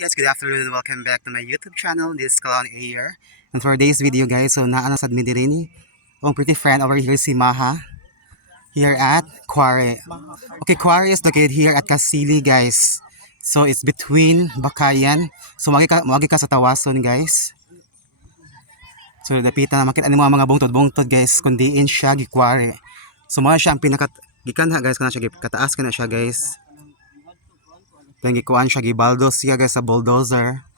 Yes, good afternoon and welcome back to my YouTube channel. This is Clown Air. And for today's video guys, so naano sa Admidirini, ang pretty friend over here si Maha, here at Quarry. Okay, Quarry is located here at Kasili guys. So it's between Bakayan. So magi ka sa Tawason guys. So dapitan na makita ni mga bungtod-bungtod guys, kundiin siya gikwari. So mao siya ang gikan guys, kana siya kataas kana siya guys. Then gikuan siya gibaldos siya guys sa bulldozer.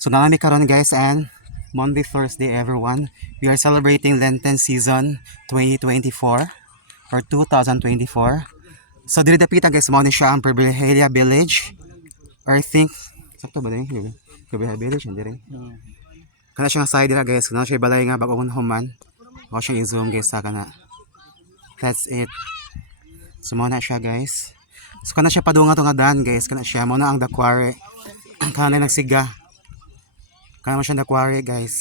So nami karon guys and Monday, Thursday everyone. We are celebrating Lenten season 2024 or 2024. So dili dapita guys, mao ni siya ang Privilegia Village. Or I think sakto ba din? Privilegia Village hindi rin. Kana siya nga side dira guys, kana siya balay nga bag-ong human. Mao siya i-zoom guys sa kana. That's it. So mao na siya guys. So kana siya padunga to nga daan guys, kana siya mo na ang The Quarry. Kana nagsiga. Kana mo siya The Quarry guys.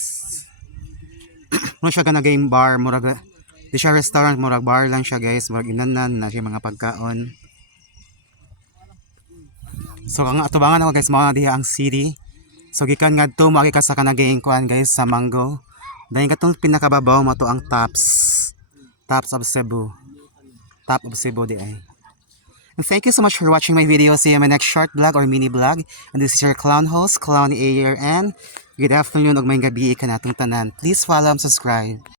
Mo siya kana game bar, murag di siya restaurant, murag bar lang siya guys, murag inanan na siya mga pagkaon. So kang atubangan ako guys, mao na diha ang city. So gikan ngadto mo ka sa kana game kuan guys sa Mango. Dahil katong pinakababaw mo to ang Tops of Cebu. Top of Cebu di ay. And thank you so much for watching my video. See you in my next short vlog or mini vlog. And this is your clown host, Clown Air. And good afternoon o may gabi ka natong tanan. Please follow and subscribe.